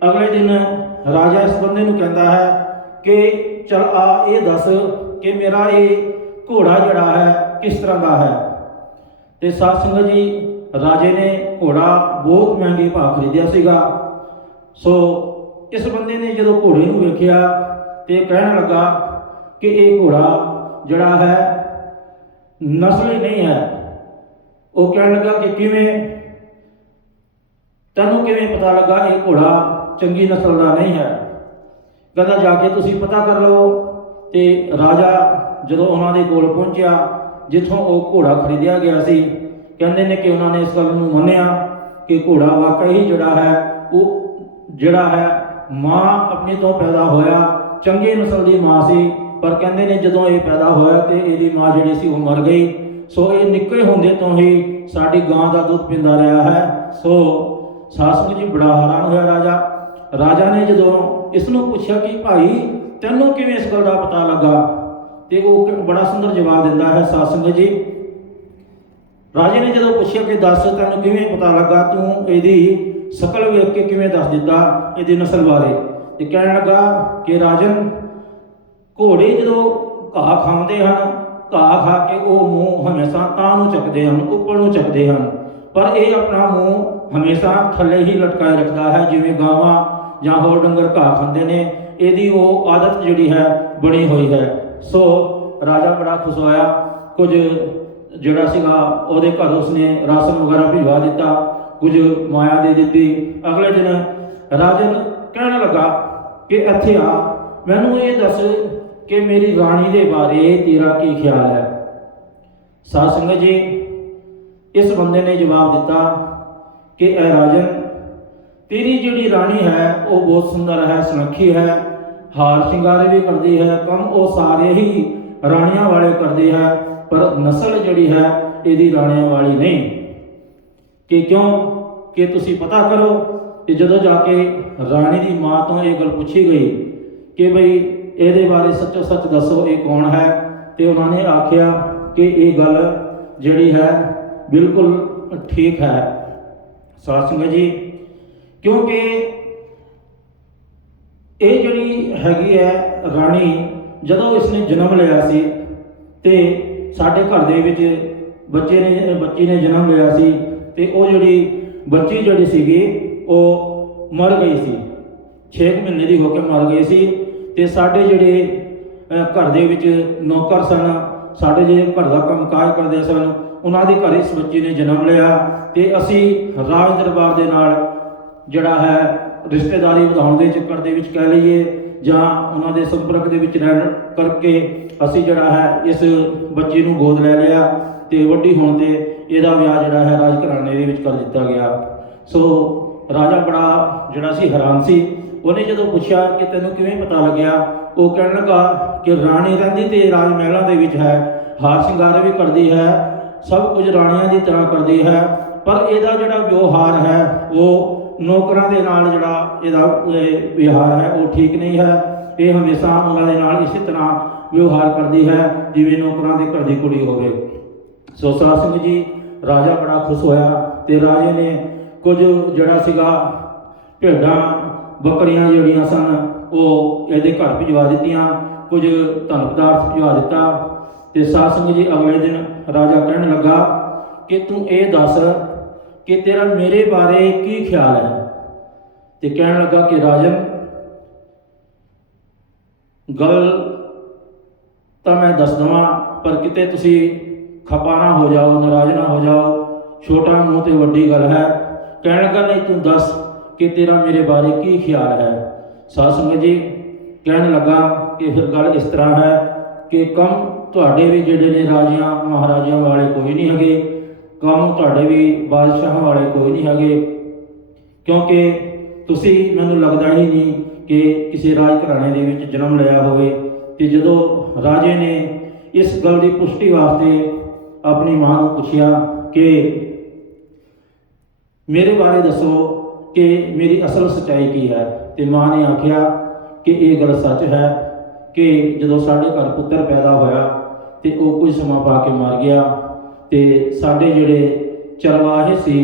ਅਗਲੇ ਦਿਨ ਰਾਜਾ ਇਸ ਬੰਦੇ ਨੂੰ ਕਹਿੰਦਾ ਹੈ ਕਿ ਚਲ ਆ ਇਹ ਦੱਸ ਕਿ ਮੇਰਾ ਇਹ ਘੋੜਾ ਜਿਹੜਾ ਹੈ ਕਿਸ ਤਰ੍ਹਾਂ ਦਾ ਹੈ। ਤੇ ਸਾਧ ਸੰਗਤ ਜੀ, ਰਾਜੇ ਨੇ ਘੋੜਾ ਬਹੁਤ ਮਹਿੰਗੇ ਭਾਅ ਖਰੀਦਿਆ ਸੀਗਾ। ਸੋ ਇਸ ਬੰਦੇ ਨੇ ਜਦੋਂ ਘੋੜੇ ਨੂੰ ਵੇਖਿਆ ਤੇ ਕਹਿਣ ਲੱਗਾ ਕਿ ਇਹ ਘੋੜਾ ਜਿਹੜਾ ਹੈ ਨਸਲੀ ਨਹੀਂ ਹੈ। ਉਹ ਕਹਿਣ ਲੱਗਾ ਕਿ ਕਿਵੇਂ, ਤੈਨੂੰ ਕਿਵੇਂ ਪਤਾ ਲੱਗਾ ਇਹ ਘੋੜਾ ਚੰਗੀ ਨਸਲ ਦਾ ਨਹੀਂ ਹੈ? ਕਹਿੰਦਾ ਜਾ ਕੇ ਤੁਸੀਂ ਪਤਾ ਕਰ ਲਓ। ਤੇ ਰਾਜਾ ਜਦੋਂ ਉਹਨਾਂ ਦੇ ਕੋਲ ਪਹੁੰਚਿਆ ਜਿੱਥੋਂ ਉਹ ਘੋੜਾ ਖਰੀਦਿਆ ਗਿਆ ਸੀ, ਕਹਿੰਦੇ ਨੇ ਕਿ ਉਹਨਾਂ ਨੇ ਇਸ ਗੱਲ ਨੂੰ ਮੰਨਿਆ ਕਿ ਘੋੜਾ ਵਾਕਈ ਜਿਹੜਾ ਹੈ ਉਹ ਜਿਹੜਾ ਹੈ ਮਾਂ ਆਪਣੀ ਤੋਂ ਪੈਦਾ ਹੋਇਆ ਚੰਗੇ ਨਸਲ ਦੀ ਮਾਂ ਸੀ, ਪਰ ਕਹਿੰਦੇ ਨੇ ਜਦੋਂ ਇਹ ਪੈਦਾ ਹੋਇਆ ਤੇ ਇਹਦੀ ਮਾਂ ਜਿਹੜੀ ਸੀ ਉਹ ਮਰ ਗਈ। ਸੋ ਇਹ ਨਿੱਕੇ ਹੁੰਦੇ ਤੋਂ ਹੀ ਸਾਡੀ ਗਾਂ ਦਾ ਦੁੱਧ ਪੀਂਦਾ ਰਿਹਾ ਹੈ। ਸੋ ਸਾਧ ਸੰਗਤ ਜੀ, ਬੜਾ ਹੈਰਾਨ ਹੋਇਆ ਰਾਜਾ ਨੇ ਜਦੋਂ ਇਸ ਨੂੰ ਪੁੱਛਿਆ ਕਿ ਭਾਈ ਤੈਨੂੰ ਕਿਵੇਂ ਇਸ ਗੱਲ ਦਾ ਪਤਾ ਲੱਗਾ, ਤੇ ਉਹ ਬੜਾ ਸੁੰਦਰ ਜਵਾਬ ਦਿੰਦਾ ਹੈ। ਸਾਧ ਸੰਗਤ ਜੀ, ਰਾਜੇ ਨੇ ਜਦੋਂ ਪੁੱਛਿਆ ਕਿ ਦੱਸ ਤੈਨੂੰ ਕਿਵੇਂ ਪਤਾ ਲੱਗਾ, ਤੂੰ ਇਹਦੀ ਸ਼ਕਲ ਵੇਖ ਕੇ ਕਿਵੇਂ ਦੱਸ ਦਿੱਤਾ ਇਹਦੀ ਨਸਲ ਬਾਰੇ? ਤੇ ਕਹਿਣ ਲੱਗਾ ਕਿ ਰਾਜਨ, ਘੋੜੇ ਜਦੋਂ ਘਾਹ ਖਾਂਦੇ ਹਨ, ਘਾਹ ਖਾ ਕੇ ਉਹ ਮੂੰਹ ਹਮੇਸ਼ਾ ਤਾਂ ਨੂੰ ਚੱਕਦੇ ਹਨ, ਉੱਪਰ ਨੂੰ ਚੱਕਦੇ ਹਨ, ਪਰ ਇਹ ਆਪਣਾ ਮੂੰਹ ਹਮੇਸ਼ਾ ਥੱਲੇ ਹੀ ਲਟਕਾਏ ਰੱਖਦਾ ਹੈ। ਜਿਵੇਂ ਗਾਵਾਂ ਜਾਂ ਹੋਰ ਡੰਗਰ ਘਾਹ ਖਾਂਦੇ ਨੇ, ਇਹਦੀ ਉਹ ਆਦਤ ਜਿਹੜੀ ਹੈ ਬਣੀ ਹੋਈ ਹੈ। ਸੋ ਰਾਜਾ ਬੜਾ ਖੁਸ਼ ਹੋਇਆ। ਕੁਝ ਜਿਹੜਾ ਸੀਗਾ ਉਹਦੇ ਘਰ ਉਸਨੇ ਰਾਸ਼ਨ ਵਗੈਰਾ ਭਿਜਵਾ ਦਿੱਤਾ, ਕੁਝ ਮਾਇਆ ਦੇ ਦਿੱਤੀ। ਅਗਲੇ ਦਿਨ ਰਾਜਨ ਕਹਿਣ ਲੱਗਾ ਕਿ ਇੱਥੇ ਆ, ਮੈਨੂੰ ਇਹ ਦੱਸ ਕਿ ਮੇਰੀ ਰਾਣੀ ਦੇ ਬਾਰੇ ਤੇਰਾ ਕੀ ਖਿਆਲ ਹੈ? ਸਾਧ ਸੰਗਤ ਜੀ, ਇਸ ਬੰਦੇ ਨੇ ਜਵਾਬ ਦਿੱਤਾ ਕਿ ਐ ਰਾਜਨ, ਤੇਰੀ ਜਿਹੜੀ ਰਾਣੀ ਹੈ ਉਹ ਬਹੁਤ ਸੁੰਦਰ ਹੈ, ਸੁਨੱਖੀ ਹੈ, ਹਾਰ ਸ਼ਿੰਗਾਰ ਵੀ ਕਰਦੀ ਹੈ, ਕੰਮ ਉਹ ਸਾਰੇ ਹੀ ਰਾਣੀਆਂ ਵਾਲੇ ਕਰਦੇ ਹੈ, ਪਰ ਨਸਲ ਜਿਹੜੀ ਹੈ ਇਹਦੀ ਰਾਣੀਆਂ ਵਾਲੀ ਨਹੀਂ। ਕਿ ਕਿਉਂ? ਕਿ ਤੁਸੀਂ ਪਤਾ ਕਰੋ। ਤੇ ਜਦੋਂ ਜਾ ਕੇ ਰਾਣੀ ਦੀ ਮਾਂ ਤੋਂ ਇਹ ਗੱਲ ਪੁੱਛੀ ਗਈ ਕਿ ਬਈ ਇਹਦੇ ਬਾਰੇ ਸੱਚੋ ਸੱਚ ਦੱਸੋ, ਇਹ ਕੌਣ ਹੈ? ਤੇ ਉਹਨਾਂ ਨੇ ਆਖਿਆ ਕਿ ਇਹ ਗੱਲ ਜਿਹੜੀ ਹੈ ਬਿਲਕੁਲ ਠੀਕ ਹੈ। ਸਾਧ ਸੰਗਤ ਜੀ, ਕਿਉਂਕਿ ਇਹ ਜਿਹੜੀ ਹੈਗੀ ਹੈ ਰਾਣੀ, ਜਦੋਂ ਇਸਨੇ ਜਨਮ ਲਿਆ ਸੀ ਤੇ ਸਾਡੇ ਘਰ ਦੇ ਵਿੱਚ ਬੱਚੀ ਨੇ ਜਨਮ ਲਿਆ ਸੀ, ਤੇ ਉਹ ਜਿਹੜੀ ਬੱਚੀ ਜਿਹੜੀ ਸੀਗੀ ਉਹ ਮਰ ਗਈ ਸੀ, 6 ਮਹੀਨੇ ਦੀ ਹੋ ਕੇ ਮਰ ਗਈ ਸੀ। ਤੇ ਸਾਡੇ ਜਿਹੜੇ ਘਰ ਦੇ ਵਿੱਚ ਨੌਕਰ ਸਨ, ਸਾਡੇ ਜਿਹੜੇ ਘਰ ਦਾ ਕੰਮਕਾਜ ਕਰਦੇ ਸਨ, ਉਹਨਾਂ ਦੇ ਘਰ ਇਸ ਬੱਚੀ ਨੇ ਜਨਮ ਲਿਆ। ਤੇ ਅਸੀਂ ਰਾਜ ਦਰਬਾਰ ਦੇ ਨਾਲ ਜਿਹੜਾ ਹੈ ਰਿਸ਼ਤੇਦਾਰੀ ਵਧਾਉਣ ਦੇ ਚੱਕਰ ਦੇ ਵਿੱਚ ਕਹਿ ਲਈਏ, ਜਾਂ ਉਹਨਾਂ ਦੇ ਸੰਪਰਕ ਦੇ ਵਿੱਚ ਰਹਿਣ ਕਰਕੇ ਅਸੀਂ ਜਿਹੜਾ ਹੈ ਇਸ ਬੱਚੀ ਨੂੰ ਗੋਦ ਲੈ ਲਿਆ, ਤੇ ਵੱਡੀ ਹੋਣ ਤੇ ਇਹਦਾ ਵਿਆਹ ਜਿਹੜਾ ਹੈ ਰਾਜ ਘਰਾਣੇ ਦੇ ਵਿੱਚ ਕਰ ਦਿੱਤਾ ਗਿਆ। ਸੋ ਰਾਜਾ ਬੜਾ ਜਿਹੜਾ ਸੀ ਹੈਰਾਨ ਸੀ। ਉਹਨੇ ਜਦੋਂ ਪੁੱਛਿਆ ਕਿ ਤੈਨੂੰ ਕਿਵੇਂ ਪਤਾ ਲੱਗਿਆ, ਉਹ ਕਹਿਣ ਲੱਗਾ ਕਿ ਰਾਣੀ ਰਹਿੰਦੀ ਤੇ ਰਾਜ ਮਹਿਲਾਂ ਦੇ ਵਿੱਚ ਹੈ, ਹਾਰ ਸ਼ਿੰਗਾਰ ਵੀ ਕਰਦੀ ਹੈ, ਸਭ ਕੁਝ ਰਾਣੀਆਂ ਦੀ ਤਰ੍ਹਾਂ ਕਰਦੀ ਹੈ, ਪਰ ਇਹਦਾ ਜਿਹੜਾ ਵਿਵਹਾਰ ਹੈ ਉਹ ਨੌਕਰਾਂ ਦੇ ਨਾਲ ਜਿਹੜਾ ਇਹਦਾ ਵਿਵਹਾਰ ਹੈ ਉਹ ਠੀਕ ਨਹੀਂ ਹੈ। ਇਹ ਹਮੇਸ਼ਾ ਉਹਨਾਂ ਦੇ ਨਾਲ ਇਸੇ ਤਰ੍ਹਾਂ ਵਿਵਹਾਰ ਕਰਦੀ ਹੈ ਜਿਵੇਂ ਨੌਕਰਾਂ ਦੇ ਘਰ ਦੀ ਕੁੜੀ ਹੋਵੇ। ਸੋ ਸਾਧ ਸੰਗਤ ਜੀ, ਰਾਜਾ ਬੜਾ ਖੁਸ਼ ਹੋਇਆ ਤੇ ਰਾਜੇ ਨੇ ਕੁਝ ਜਿਹੜਾ ਸੀਗਾ ਭੇਡਾਂ ਬੱਕਰੀਆਂ ਜਿਹੜੀਆਂ ਸਨ ਉਹ ਇਹਦੇ ਘਰ ਭਿਜਵਾ ਦਿੱਤੀਆਂ, ਕੁਝ ਧਨ ਪਦਾਰਥ ਭਿਜਵਾ ਦਿੱਤਾ। ਤੇ ਸਾਧ ਸੰਗਤ ਜੀ, ਅਗਲੇ ਦਿਨ ਰਾਜਾ ਕਹਿਣ ਲੱਗਾ ਕਿ ਤੂੰ ਇਹ ਦੱਸ ਕਿ ਤੇਰਾ ਮੇਰੇ ਬਾਰੇ ਕੀ ਖਿਆਲ ਹੈ? ਤੇ ਕਹਿਣ ਲੱਗਾ ਕਿ ਰਾਜਨ, ਗੱਲ ਤਾਂ ਮੈਂ ਦੱਸ ਦਵਾਂ, ਪਰ ਕਿਤੇ ਤੁਸੀਂ ਖਪਾ ਨਾ ਹੋ ਜਾਓ, ਨਾਰਾਜ਼ ਨਾ ਹੋ ਜਾਓ, ਛੋਟਾ ਮੂੰਹ ਤੇ ਵੱਡੀ ਗੱਲ ਹੈ। ਕਹਿਣ ਲੱਗਾ ਨਹੀਂ, ਤੂੰ ਦੱਸ ਕਿ ਤੇਰਾ ਮੇਰੇ ਬਾਰੇ ਕੀ ਖਿਆਲ ਹੈ? ਸਾਧ ਸੰਗਤ ਜੀ, ਕਹਿਣ ਲੱਗਾ ਕਿ ਫਿਰ ਗੱਲ ਇਸ ਤਰ੍ਹਾਂ ਹੈ ਕਿ ਕੰਮ ਤੁਹਾਡੇ ਵੀ ਜਿਹੜੇ ਨੇ ਰਾਜਿਆਂ ਮਹਾਰਾਜਿਆਂ ਵਾਲੇ ਕੋਈ ਨਹੀਂ ਹੈਗੇ, ਕੰਮ ਤੁਹਾਡੇ ਵੀ ਬਾਦਸ਼ਾਹਾਂ ਵਾਲੇ ਕੋਈ ਨਹੀਂ ਹੈਗੇ, ਕਿਉਂਕਿ ਤੁਸੀਂ ਮੈਨੂੰ ਲੱਗਦਾ ਹੀ ਨਹੀਂ ਕਿ ਕਿਸੇ ਰਾਜ ਘਰਾਣੇ ਦੇ ਵਿੱਚ ਜਨਮ ਲਿਆ ਹੋਵੇ। ਤੇ ਜਦੋਂ ਰਾਜੇ ਨੇ ਇਸ ਗੱਲ ਦੀ ਪੁਸ਼ਟੀ ਵਾਸਤੇ ਆਪਣੀ ਮਾਂ ਨੂੰ ਪੁੱਛਿਆ ਕਿ ਮੇਰੇ ਬਾਰੇ ਦੱਸੋ ਕਿ ਮੇਰੀ ਅਸਲ ਸੱਚਾਈ ਕੀ ਹੈ, ਤੇ ਮਾਂ ਨੇ ਆਖਿਆ ਕਿ ਇਹ ਗੱਲ ਸੱਚ ਹੈ ਕਿ ਜਦੋਂ ਸਾਡੇ ਘਰ ਪੁੱਤਰ ਪੈਦਾ ਹੋਇਆ ਤੇ ਉਹ ਕੁਝ ਸਮਾਂ ਪਾ ਕੇ ਮਰ ਗਿਆ। ਤੇ ਸਾਡੇ ਜਿਹੜੇ ਚਰਵਾਹੇ ਸੀ,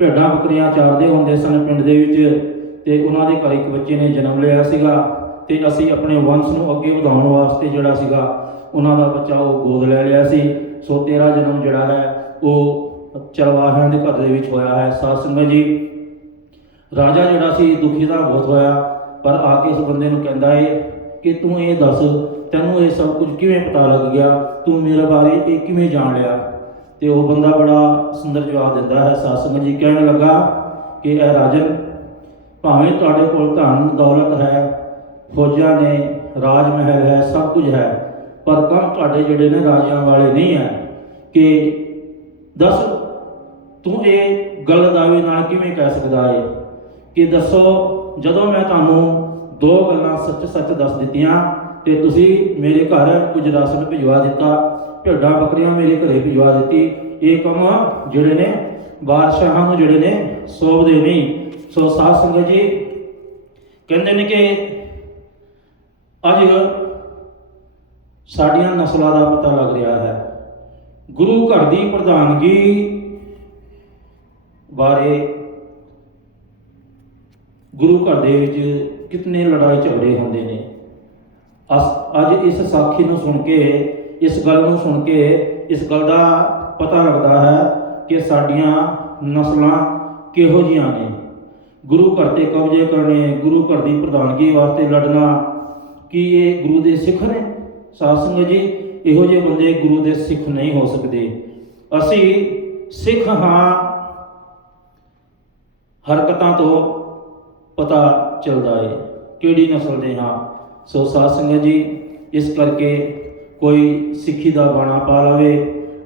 ਭੇਡਾਂ ਬੱਕਰੀਆਂ ਚਾਰਦੇ ਹੁੰਦੇ ਸਨ ਪਿੰਡ ਦੇ ਵਿੱਚ, ਤੇ ਉਹਨਾਂ ਦੇ ਘਰ ਇੱਕ ਬੱਚੇ ਨੇ ਜਨਮ ਲਿਆ ਸੀਗਾ। ਤੇ ਅਸੀਂ ਆਪਣੇ ਵੰਸ਼ ਨੂੰ ਅੱਗੇ ਵਧਾਉਣ ਵਾਸਤੇ ਜਿਹੜਾ ਸੀਗਾ ਉਹਨਾਂ ਦਾ ਬੱਚਾ ਉਹ ਗੋਦ ਲੈ ਲਿਆ ਸੀ। ਸੋ ਤੇਰਾ ਜਨਮ ਜਿਹੜਾ ਹੈ ਉਹ ਚਰਵਾਹਿਆਂ ਦੇ ਘਰ ਦੇ ਵਿੱਚ ਹੋਇਆ ਹੈ। ਸਾਧ ਸੰਗਤ ਜੀ, ਰਾਜਾ ਜਿਹੜਾ ਸੀ ਦੁਖੀ ਦਾ ਬਹੁਤ ਹੋਇਆ, ਪਰ ਆ ਕੇ ਇਸ ਬੰਦੇ ਨੂੰ ਕਹਿੰਦਾ ਏ ਕਿ ਤੂੰ ਇਹ ਦੱਸ, ਤੈਨੂੰ ਇਹ ਸਭ ਕੁਝ ਕਿਵੇਂ ਪਤਾ ਲੱਗ ਗਿਆ, ਤੂੰ ਮੇਰੇ ਬਾਰੇ ਇਹ ਕਿਵੇਂ ਜਾਣ ਲਿਆ। ਤੇ ਉਹ ਬੰਦਾ ਬੜਾ ਸੁੰਦਰ ਜਵਾਬ ਦਿੰਦਾ ਹੈ। ਸਾਧ ਸੰਗਤ ਜੀ, ਕਹਿਣ ਲੱਗਾ ਕਿ ਇਹ ਰਾਜਨ, ਭਾਵੇਂ ਤੁਹਾਡੇ ਕੋਲ ਧਨ ਦੌਲਤ ਹੈ, ਫੌਜਾਂ ਨੇ, ਰਾਜ ਮਹਿਲ ਹੈ, ਸਭ ਕੁਝ ਹੈ, ਪਰ ਕੰਮ ਤੁਹਾਡੇ ਜਿਹੜੇ ਨੇ ਰਾਜਿਆਂ ਵਾਲੇ ਨਹੀਂ ਹੈ। ਕਿ ਦੱਸ, ਤੂੰ ਇਹ ਗੱਲ ਦਾਅਵੇ ਨਾਲ ਕਿਵੇਂ ਕਹਿ ਸਕਦਾ ਹੈ ਕਿ ਦੱਸੋ, ਜਦੋਂ ਮੈਂ ਤੁਹਾਨੂੰ ਦੋ ਗੱਲਾਂ ਸੱਚ ਸੱਚ ਦੱਸ ਦਿੱਤੀਆਂ ਤੇ ਤੁਸੀਂ ਮੇਰੇ ਘਰ ਕੁਝ ਰਾਸ਼ਨ ਭਿਜਵਾ ਦਿੱਤਾ, ਭੇਡਾਂ ਬੱਕਰੀਆਂ ਮੇਰੇ ਘਰੇ ਭਿਜਵਾ ਦਿੱਤੀ, ਇਹ ਕੰਮ ਜਿਹੜੇ ਨੇ ਬਾਦਸ਼ਾਹਾਂ ਨੂੰ ਜਿਹੜੇ ਨੇ ਸੌਂਪਦੇ ਨਹੀਂ। ਸੋ ਸਾਧ ਸੰਗਤ ਜੀ, ਕਹਿੰਦੇ ਨੇ ਕਿ ਅੱਜ ਸਾਡੀਆਂ ਨਸਲਾਂ ਦਾ ਪਤਾ ਲੱਗ ਰਿਹਾ ਹੈ। ਗੁਰੂ ਘਰ ਦੀ ਪ੍ਰਧਾਨਗੀ ਬਾਰੇ ਗੁਰੂ ਘਰ ਦੇ ਵਿੱਚ ਕਿਤਨੇ ਲੜਾਈ ਝਗੜੇ ਹੁੰਦੇ ਨੇ। ਅੱਜ ਇਸ ਸਾਖੀ ਨੂੰ ਸੁਣ ਕੇ, ਇਸ ਗੱਲ ਨੂੰ ਸੁਣ ਕੇ ਇਸ ਗੱਲ ਦਾ ਪਤਾ ਲੱਗਦਾ ਹੈ ਕਿ ਸਾਡੀਆਂ ਨਸਲਾਂ ਕਿਹੋ ਜਿਹੀਆਂ ਨੇ। ਗੁਰੂ ਘਰ ਤੇ ਕਬਜ਼ੇ ਕਰਨੇ, ਗੁਰੂ ਘਰ ਦੀ ਪ੍ਰਧਾਨਗੀ ਵਾਸਤੇ ਲੜਨਾ, ਕੀ ਇਹ ਗੁਰੂ ਦੇ ਸਿੱਖ ਨੇ? ਸਾਧ ਸੰਗਤ ਜੀ, ਇਹੋ ਜਿਹੇ ਬੰਦੇ ਗੁਰੂ ਦੇ ਸਿੱਖ ਨਹੀਂ ਹੋ ਸਕਦੇ। ਅਸੀਂ ਸਿੱਖ ਹਾਂ, ਹਰਕਤਾਂ ਤੋਂ ਪਤਾ ਚੱਲਦਾ ਹੈ ਕਿਹੜੀ ਨਸਲ ਦੇ ਹਾਂ। ਸੋ ਸਾਧ ਸੰਗਤ ਜੀ, ਇਸ ਕਰਕੇ ਕੋਈ ਸਿੱਖੀ ਦਾ ਬਾਣਾ ਪਾ ਲਵੇ,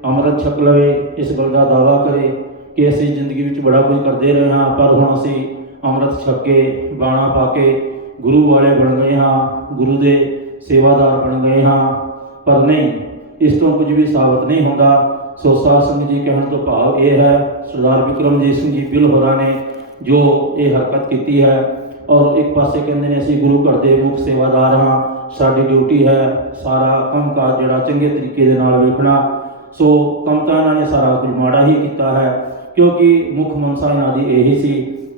ਅੰਮ੍ਰਿਤ ਛਕ ਲਵੇ, ਇਸ ਗੱਲ ਦਾ ਦਾਅਵਾ ਕਰੇ ਕਿ ਅਸੀਂ ਜ਼ਿੰਦਗੀ ਵਿੱਚ ਬੜਾ ਕੁਝ ਕਰਦੇ ਰਹੇ ਹਾਂ, ਪਰ ਹੁਣ ਅਸੀਂ ਅੰਮ੍ਰਿਤ ਛਕ ਕੇ, ਬਾਣਾ ਪਾ ਕੇ ਗੁਰੂ ਵਾਲੇ ਬਣ ਗਏ ਹਾਂ, ਗੁਰੂ ਦੇ ਸੇਵਾਦਾਰ ਬਣ ਗਏ ਹਾਂ, ਪਰ ਨਹੀਂ, ਇਸ ਤੋਂ ਕੁਝ ਵੀ ਸਾਬਤ ਨਹੀਂ ਹੁੰਦਾ। ਸੋ ਸਾਧ ਸੰਗਤ ਜੀ, ਕਹਿਣ ਤੋਂ ਭਾਵ ਇਹ ਹੈ, ਸਰਦਾਰ ਬਿਕਰਮਜੀਤ ਸਿੰਘ ਜੀ ਬਿੱਲ ਹੋਰਾਂ ਨੇ ਜੋ ਇਹ ਹਰਕਤ ਕੀਤੀ ਹੈ, ਔਰ ਇੱਕ ਪਾਸੇ ਕਹਿੰਦੇ ਨੇ ਅਸੀਂ ਗੁਰੂ ਘਰ ਦੇ ਮੁੱਖ ਸੇਵਾਦਾਰ ਹਾਂ, ਸਾਡੀ ਡਿਊਟੀ ਹੈ ਸਾਰਾ ਕੰਮਕਾਜ ਜਿਹੜਾ ਚੰਗੇ ਤਰੀਕੇ ਦੇ ਨਾਲ ਵੇਖਣਾ। ਸੋ ਕੰਮ ਤਾਂ ਇਹਨਾਂ ਨੇ ਸਾਰਾ ਕੁਝ ਮਾੜਾ ਹੀ ਕੀਤਾ ਹੈ, ਕਿਉਂਕਿ ਮੁੱਖ ਮਨਸਾ ਇਹਨਾਂ ਦੀ ਇਹੀ ਸੀ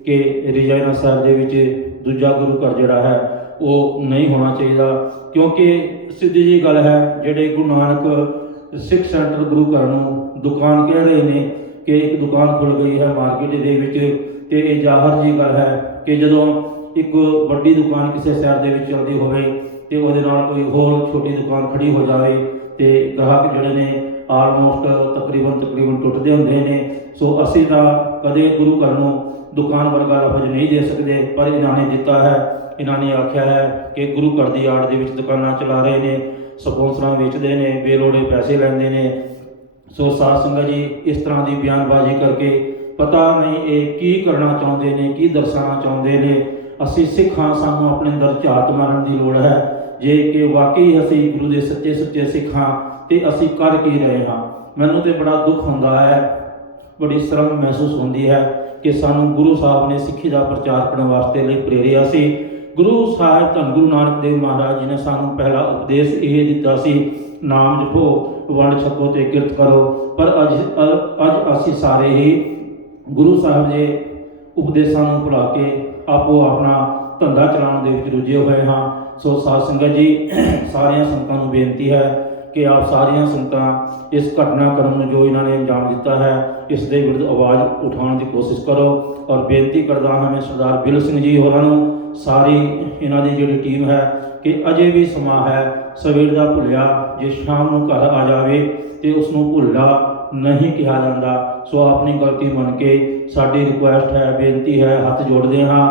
ਕਿ ਰਜਾਈਨਾ ਸਾਹਿਬ ਦੇ ਵਿੱਚ ਦੂਜਾ ਗੁਰੂ ਘਰ ਜਿਹੜਾ ਹੈ ਉਹ ਨਹੀਂ ਹੋਣਾ ਚਾਹੀਦਾ। ਕਿਉਂਕਿ ਸਿੱਧੀ ਜੀ ਗੱਲ ਹੈ, ਜਿਹੜੇ ਗੁਰੂ ਨਾਨਕ ਸਿੱਖ ਸੈਂਟਰ ਗੁਰੂ ਘਰ ਨੂੰ ਦੁਕਾਨ ਕਹਿ ਰਹੇ ਨੇ ਕਿ ਇੱਕ ਦੁਕਾਨ ਖੁੱਲ੍ਹ ਗਈ ਹੈ ਮਾਰਕੀਟ ਦੇ ਵਿੱਚ, ਤੇ ਇਹ ਜ਼ਾਹਰ ਜੀ ਗੱਲ ਹੈ ਕਿ ਜਦੋਂ ਇੱਕ ਵੱਡੀ ਦੁਕਾਨ ਕਿਸੇ ਸ਼ਹਿਰ ਦੇ ਵਿੱਚ ਚੱਲਦੀ ਹੋਵੇ ਤੇ ਉਹਦੇ ਨਾਲ ਕੋਈ ਹੋਰ ਛੋਟੀ ਦੁਕਾਨ ਖੜੀ ਹੋ ਜਾਵੇ ਤੇ ਗਾਹਕ ਜਿਹੜੇ ਨੇ ਆਲਮੋਸਟ ਤਕਰੀਬਨ ਟੁੱਟਦੇ ਹੁੰਦੇ ਨੇ। ਸੋ ਅਸੀਂ ਤਾਂ ਕਦੇ ਗੁਰੂ ਘਰ ਨੂੰ ਦੁਕਾਨ ਵਰਗਾ ਲਫ਼ਜ਼ ਨਹੀਂ ਦੇ ਸਕਦੇ, ਪਰ ਇਹਨਾਂ ਨੇ ਦਿੱਤਾ ਹੈ। ਇਹਨਾਂ ਨੇ ਆਖਿਆ ਹੈ ਕਿ ਗੁਰੂ ਘਰ ਦੀ ਆੜ ਦੇ ਵਿੱਚ ਦੁਕਾਨਾਂ ਚਲਾ ਰਹੇ ਨੇ, ਸਪੋਂਸਰਾਂ ਵੇਚਦੇ ਨੇ, ਬੇਲੋੜੇ ਪੈਸੇ ਲੈਂਦੇ ਨੇ। ਸੋ ਸਾਧ ਸੰਗਤ ਜੀ, ਇਸ ਤਰ੍ਹਾਂ ਦੀ ਬਿਆਨਬਾਜ਼ੀ ਕਰਕੇ ਪਤਾ ਨਹੀਂ ਇਹ ਕੀ ਕਰਨਾ ਚਾਹੁੰਦੇ ਨੇ, ਕੀ ਦਰਸਾਉਣਾ ਚਾਹੁੰਦੇ ਨੇ। ਅਸੀਂ ਸਿੱਖ ਹਾਂ, ਸਾਨੂੰ ਆਪਣੇ ਅੰਦਰ ਝਾਤ ਮਾਰਨ ਦੀ ਲੋੜ ਹੈ। ਜੇ ਕਿ ਵਾਕਈ ਅਸੀਂ ਗੁਰੂ ਦੇ ਸੱਚੇ ਸਿੱਖ ਹਾਂ ਤੇ ਅਸੀਂ ਕਰ ਕੀ ਰਹੇ ਹਾਂ। ਮੈਨੂੰ ਤੇ ਬੜਾ ਦੁੱਖ ਹੁੰਦਾ ਹੈ, ਬੜੀ ਸ਼ਰਮ ਮਹਿਸੂਸ ਹੁੰਦੀ ਹੈ ਕਿ ਸਾਨੂੰ ਗੁਰੂ ਸਾਹਿਬ ਨੇ ਸਿੱਖੀ ਦਾ ਪ੍ਰਚਾਰ ਕਰਨ ਵਾਸਤੇ ਲਈ ਪ੍ਰੇਰਿਆ ਸੀ। ਗੁਰੂ ਸਾਹਿਬ ਧੰਨ ਗੁਰੂ ਨਾਨਕ ਦੇਵ ਮਹਾਰਾਜ ਜੀ ਨੇ ਸਾਨੂੰ ਪਹਿਲਾ ਉਪਦੇਸ਼ ਇਹ ਦਿੱਤਾ ਸੀ, ਨਾਮ ਜਪੋ, ਵੰਡ ਛਕੋ ਤੇ ਕਿਰਤ ਕਰੋ। ਪਰ ਅੱਜ ਅਸੀਂ ਸਾਰੇ ਹੀ ਗੁਰੂ ਸਾਹਿਬ ਦੇ ਉਪਦੇਸ਼ਾਂ ਨੂੰ ਭੁਲਾ ਕੇ ਆਪੋ ਆਪਣਾ ਧੰਦਾ ਚਲਾਉਣ ਦੇ ਵਿੱਚ ਰੁੱਝੇ ਹੋਏ ਹਾਂ। ਸੋ ਸਾਧ ਸੰਗਤ ਜੀ, ਸਾਰੀਆਂ ਸੰਗਤਾਂ ਨੂੰ ਬੇਨਤੀ ਹੈ ਕਿ ਆਪ ਸਾਰੀਆਂ ਸੰਗਤਾਂ ਇਸ ਘਟਨਾਕ੍ਰਮ ਨੂੰ ਜੋ ਇਹਨਾਂ ਨੇ ਅੰਜਾਮ ਦਿੱਤਾ ਹੈ, ਇਸ ਦੇ ਵਿਰੁੱਧ ਆਵਾਜ਼ ਉਠਾਉਣ ਦੀ ਕੋਸ਼ਿਸ਼ ਕਰੋ। ਔਰ ਬੇਨਤੀ ਕਰਦਾ ਹਾਂ ਮੈਂ ਸਰਦਾਰ ਬਿੱਲ ਸਿੰਘ ਜੀ ਹੋਰਾਂ ਨੂੰ, ਸਾਰੀ ਇਹਨਾਂ ਦੀ ਜਿਹੜੀ ਟੀਮ ਹੈ, ਕਿ ਅਜੇ ਵੀ ਸਮਾਂ ਹੈ। ਸਵੇਰ ਦਾ ਭੁੱਲਿਆ ਜੇ ਸ਼ਾਮ ਨੂੰ ਘਰ ਆ ਜਾਵੇ ਤੇ ਉਸ ਨੂੰ ਭੁੱਲਾ ਨਹੀਂ ਕਿਹਾ ਜਾਂਦਾ। ਸੋ ਆਪਣੀ ਗਲਤੀ ਮੰਨ ਕੇ ਸਾਡੀ ਰਿਕੁਐਸਟ ਹੈ, ਬੇਨਤੀ ਹੈ, ਹੱਥ ਜੋੜਦੇ ਹਾਂ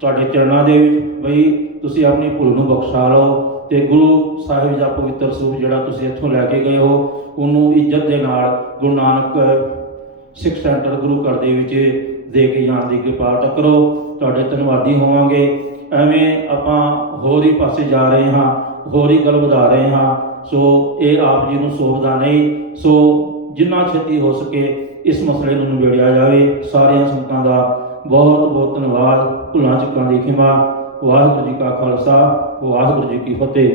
ਤੁਹਾਡੇ ਚਰਨਾਂ ਦੇ ਵਿੱਚ, ਬਈ ਤੁਸੀਂ ਆਪਣੀ ਭੁੱਲ ਨੂੰ ਬਖਸ਼ਾ ਲਓ ਤੇ ਗੁਰੂ ਸਾਹਿਬ ਦਾ ਪਵਿੱਤਰ ਸਰੂਪ ਜਿਹੜਾ ਤੁਸੀਂ ਇੱਥੋਂ ਲੈ ਕੇ ਗਏ ਹੋ, ਉਹਨੂੰ ਇੱਜ਼ਤ ਦੇ ਨਾਲ ਗੁਰੂ ਨਾਨਕ ਸਿੱਖ ਸੈਂਟਰ ਗੁਰੂ ਘਰ ਦੇ ਵਿੱਚ ਦੇ ਕੇ ਜਾਣ ਦੀ ਕਿਰਪਾਲਤਾ ਕਰੋ। ਤੁਹਾਡੇ ਧੰਨਵਾਦੀ ਹੋਵਾਂਗੇ। ਐਵੇਂ ਆਪਾਂ ਹੋਰ ਹੀ ਪਾਸੇ ਜਾ ਰਹੇ ਹਾਂ, ਹੋਰ ਹੀ ਗੱਲ ਵਧਾ ਰਹੇ ਹਾਂ। ਸੋ ਇਹ ਆਪ ਜੀ ਨੂੰ ਸੋਚਦਾ ਨਹੀਂ। ਸੋ ਜਿੰਨਾ ਛੇਤੀ ਹੋ ਸਕੇ ਇਸ ਮਸਲੇ ਨੂੰ ਨਿਬੇੜਿਆ ਜਾਵੇ। ਸਾਰੀਆਂ ਸੰਗਤਾਂ ਦਾ ਬਹੁਤ ਬਹੁਤ ਧੰਨਵਾਦ। ਭੁੱਲਾਂ ਚੁੱਕਾਂ ਦੀ ਖਿਮਾ। ਵਾਹਿਗੁਰੂ ਜੀ ਕਾ ਖਾਲਸਾ, ਵਾਹਿਗੁਰੂ ਜੀ ਕੀ ਫਤਿਹ।